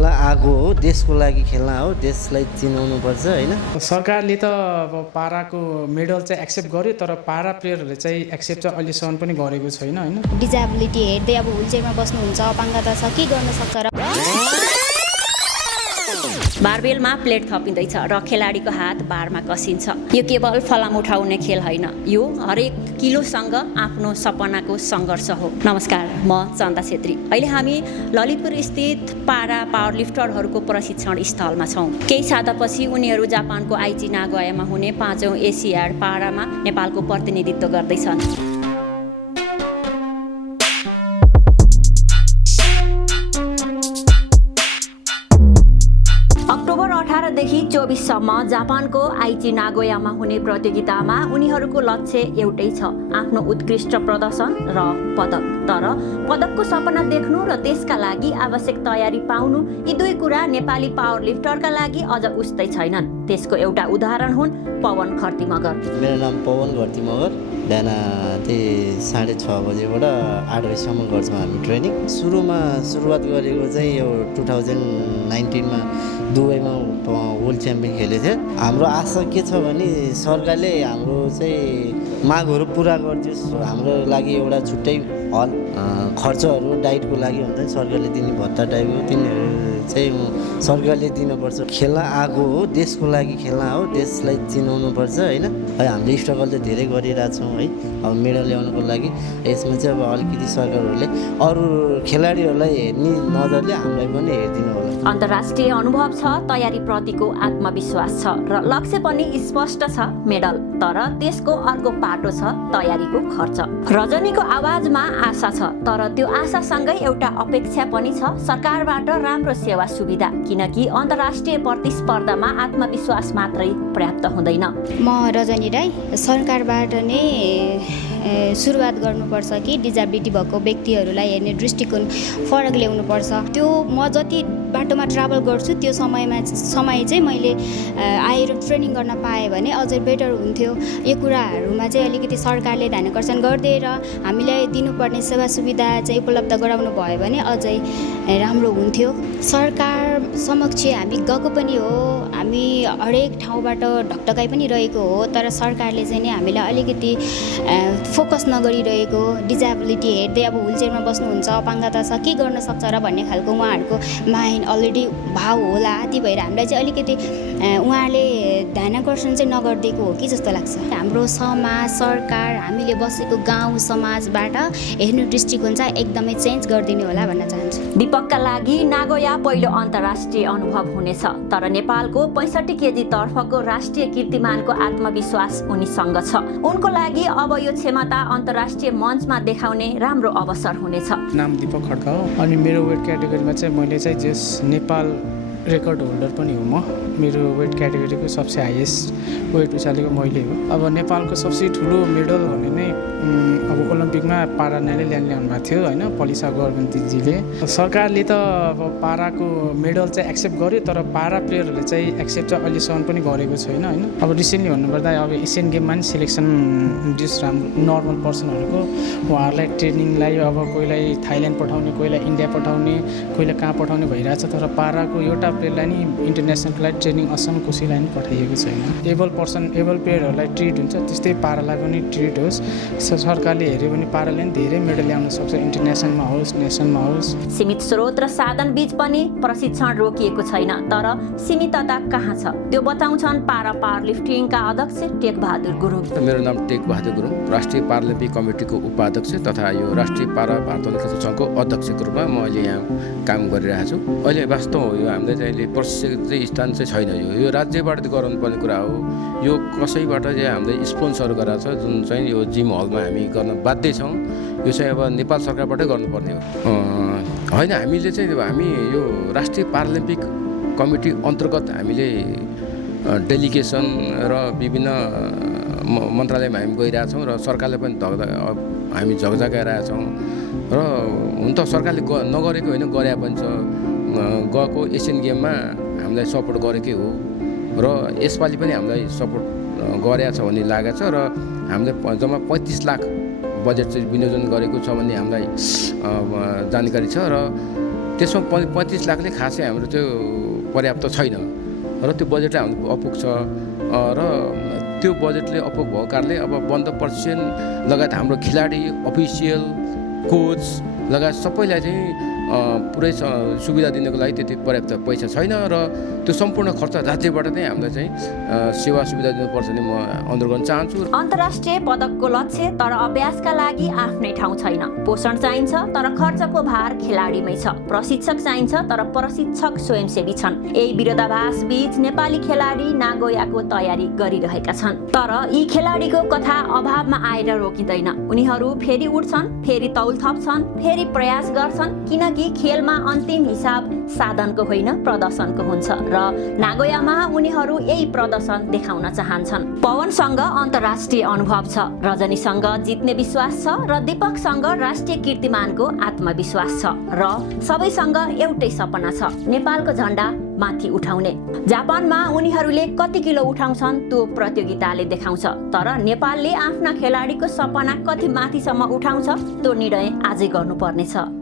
खेल्न आएको हो, देशको लागि खेल्न हो, देशलाई चिनाउनुपर्छ होइन। सरकारले त अब पाराको मेडल चाहिँ एक्सेप्ट गर्यो, तर पारा प्लेयरहरूले चाहिँ एक्सेप्ट चाहिँ अहिलेसम्म पनि गरेको छैन होइन। डिजेबिलिटी हेर्दै अब व्हिलचेयरमा बस्नुहुन्छ, अपाङ्गता छ, के गर्न सक्छ र बारबेलमा प्लेट थपिँदैछ र खेलाडीको हात बारमा कसिन्छ। यो केवल फलाम उठाउने खेल होइन, यो हरेक किलोसँग आफ्नो सपनाको सङ्घर्ष हो। नमस्कार, म चन्दा छेत्री। अहिले हामी ललितपुर स्थित पारा पावरलिफ्टरहरूको प्रशिक्षण स्थलमा छौँ। केही सातापछि उनीहरू जापानको आइची नागोयामा हुने 5औं एसियाड पारामा नेपालको प्रतिनिधित्व गर्दैछन्। अक्टोबर 18 देखि 24 सम्म जापानको आइची नागोयामा हुने प्रतियोगितामा उनीहरूको लक्ष्य एउटै छ, आफ्नो उत्कृष्ट प्रदर्शन र पदक। तर पदकको सपना देख्नु र त्यसका लागि आवश्यक तयारी पाउनु, यी दुई कुरा नेपाली पावर लिफ्टरका लागि अझ उस्तै छैनन्। त्यसको एउटा उदाहरण हुन् पवन खर्ती मगर। मेरो नाम पवन खर्ती मगर। बिहान त्यही 6:30 बजेबाट 8 बजीसम्म गर्छौँ हामी ट्रेनिङ। सुरुवात गरेको चाहिँ यो 2019मा दुबईमा वर्ल्ड च्याम्पियन खेलेको थियो। हाम्रो आशा के छ भने सरकारले हाम्रो चाहिँ मागहरू पुरा गरिदियोस्। हाम्रो लागि एउटा छुट्टै हल खर्चहरू डाइटको लागि हुन्छ नि, सरकारले दिने भत्ता टाइपको, तिनीहरू चाहिँ सरकारले दिनुपर्छ। खेल्न आएको हो, देशको लागि खेल्न हो, देशलाई चिनाउनुपर्छ होइन। है हामीले स्ट्रगल त धेरै गरिरहेछौँ है, अब मेडल ल्याउनुको लागि। यसमा चाहिँ अब अलिकति सरकारहरूले अरू खेलाडीहरूलाई हेर्ने नजरले हामीलाई पनि हेरिदिनु होला। अन्तर्राष्ट्रिय अनुभव छ, तयारीप्रतिको आत्मविश्वास छ र लक्ष्य पनि स्पष्ट छ, मेडल। तर त्यसको अर्को पाटो छ, तयारीको खर्च। रजनीको आवाजमा आशा छ, तर त्यो आशासँगै एउटा अपेक्षा पनि छ, सरकारबाट राम्रो सेवा सुविधा। किनकि अन्तर्राष्ट्रिय प्रतिस्पर्धामा आत्मविश्वास मात्रै पर्याप्त हुँदैन। म रजनी राई। सरकारबाट नै सुरुवात गर्नुपर्छ कि डिजेबिलिटी भएको व्यक्तिहरूलाई हेर्ने दृष्टिकोण फरक ल्याउनुपर्छ। त्यो म जति बाटोमा ट्राभल गर्छु त्यो समय चाहिँ मैले आएर ट्रेनिङ गर्न पाएँ भने अझै बेटर हुन्थ्यो। यो कुराहरूमा चाहिँ अलिकति सरकारले ध्यानाकर्षण गरिदिएर हामीलाई दिनुपर्ने सेवा सुविधा चाहिँ उपलब्ध गराउनु भयो भने अझै राम्रो हुन्थ्यो। सरकार समक्ष हामी गएको पनि हो, हामी हरेक ठाउँबाट ढकढकाइ पनि रहेको हो, तर सरकारले चाहिँ नि हामीलाई अलिकति फोकस नगरिरहेको। डिजेबिलिटी हेर्दै अब व्हिलचेयरमा बस्नुहुन्छ, अपाङ्गता छ, के गर्न सक्छ र भन्ने खालको उहाँहरूको माइन्ड अलरेडी भाव होला। त्यही भएर हामीलाई चाहिँ अलिकति उहाँले ध्यानाकर्षण चाहिँ नगरिदिएको हो कि जस्तो लाग्छ। हाम्रो समाज, सरकार, हामीले बसेको गाउँ समाजबाट हेर्ने दृष्टिकोण चाहिँ एकदमै चेन्ज गरिदिनु होला भन्न चाहन्छु। दीपकका लागि नागोया पहिलो अन्तर्राष्ट्रिय अनुभव हुनेछ, तर नेपालको 65 केजी तर्फको राष्ट्रिय कीर्तिमानको आत्मविश्वास उनीसँग छ। उनको लागि अब यो क्षमता अन्तर्राष्ट्रिय मञ्चमा देखाउने राम्रो अवसर हुनेछ। नाम दीपक खड्का हो अनि मेरो वेट क्याटेगोरीमा चाहिँ मैले चाहिँ जस नेपाल रेकर्ड होल्डर पनि हो। म मेरो वेट क्याटेगोरीको सबसे हाइएस्ट वेट उचालेको मैले हो। अब नेपालको सबसे ठुलो मेडल भने नै अब ओलम्पिकमा पारा नै ल्याउनु भएको थियो होइन, पलिसा गवर्मेन्टजीले। सरकारले त अब पाराको मेडल चाहिँ एक्सेप्ट गर्यो, तर पारा प्लेयरहरूले चाहिँ एक्सेप्ट चाहिँ अहिलेसम्म पनि गरेको छैन होइन। अब रिसेन्टली भन्नुपर्दा अब एसियन गेममा नि सिलेक्सन जस राम्रो नर्मल पर्सनहरूको उहाँहरूलाई ट्रेनिङलाई अब कोहीलाई थाइल्यान्ड पठाउने, कोहीलाई इन्डिया पठाउने, कोहीलाई कहाँ पठाउने भइरहेछ। तर पाराको एउटा प्लेयरलाई नि इन्टरनेसनललाई ट्रेनिङ असम कसैलाई पनि पठाइएको छैन। एबल प्लेयरहरूलाई ट्रिट हुन्छ, त्यस्तै पारालाई पनि ट्रिट होस्। सरकारले हेऱ्यो भने पाराले पनि धेरै मेडल ल्याउन सक्छ, इन्टरनेसनलमा होस्, नेसनमा होस्। सीमित स्रोत र साधन बीच पनि प्रशिक्षण रोकिएको छैन, तर सीमितता कहाँ छ त्यो बताउँछन् पारा पावर लिफ्टिङका अध्यक्ष टेक बहादुर गुरुङ। मेरो नाम टेक बहादुर गुरुङ, राष्ट्रिय पारालिम्पिक कमिटीको उपाध्यक्ष तथा यो राष्ट्रिय पारा भारत सङ्घको अध्यक्षको रूपमा म अहिले यहाँ काम गरिरहेको छु। अहिले वास्तव हो यो हामीले चाहिँ अहिले प्रशिक्षक स्थान चाहिँ छैन। यो राज्यबाट गराउनुपर्ने कुरा हो। यो कसैबाट चाहिँ हामीले स्पोन्सर गरेर छ, जुन चाहिँ यो जिम हलमा हामी गर्न बाध्य छौँ। यो चाहिँ अब नेपाल सरकारबाटै गर्नुपर्ने हो होइन। हामीले चाहिँ हामी यो राष्ट्रिय पारालिम्पिक कमिटी अन्तर्गत हामीले डेलिगेसन र विभिन्न मन्त्रालयमा हामी गइरहेछौँ र सरकारले पनि हामी झकझकाइरहेछौँ। र हुन त सरकारले नगरेको होइन, गरे पनि छ। गएको एसियन गेममा हामीलाई सपोर्ट गरेकै हो र यसपालि पनि हामीलाई सपोर्ट गरेको छ भन्ने लागेको छ। र हामीले जम्मा 35 लाख बजेट चाहिँ विनियोजन गरेको छ भन्ने हामीलाई जानकारी छ। र त्यसमा 35 लाखले खासै हाम्रो त्यो पर्याप्त छैन र त्यो बजेटलाई हाम्रो अपुग छ र त्यो बजेटले अपुग भएको कारणले अब 100% लगायत हाम्रो खेलाडी अफिसियल कोच लगायत सबैलाई चाहिँ पुरै सुविधा दिनको लागि त्यति पर्याप्त पैसा छैन र त्यो सम्पूर्ण खर्च राज्यबाट नै हामीलाई चाहिँ सेवा सुविधा दिनुपर्छ नि म अनुरोध गर्न चाहन्छु। अन्तर्राष्ट्रिय पदकको लक्ष्य तर अभ्यासका लागि आफ्नै ठाउँ छैन। पोषण चाहिन्छ तर खर्चको भार खेलाडीमै छ। प्रशिक्षक चाहिन्छ तर प्रशिक्षक स्वयंसेवी छन्। यही विरोधाभास बीच नेपाली खेलाडी नागोयाको तयारी गरिरहेका छन्। तर यी खेलाडीको कथा अभावमा आएर रोकिँदैन। उनीहरू फेरि उठ्छन्, फेरि तौल थप्छन्, फेरि प्रयास गर्छन्, किनकि खेलमा अन्तिम हिसाब साधनको होइन प्रदर्शनको हुन्छ र नागोयामा उनीहरू यही प्रदर्शन देखाउन चाहन्छन्। पवनसँग अन्तर्राष्ट्रिय अनुभव छ, रजनीसँग जित्ने विश्वास छ र दीपकसँग राष्ट्रिय कीर्तिमानको आत्मविश्वास छ र सबैसँग एउटै सपना छ, नेपालको झण्डा माथि उठाउने। जापानमा उनीहरूले कति किलो उठाउँछन् त्यो प्रतियोगिताले देखाउँछ, तर नेपालले आफ्ना खेलाडीको सपना कति माथिसम्म उठाउँछ त्यो निर्णय आजै गर्नुपर्नेछ।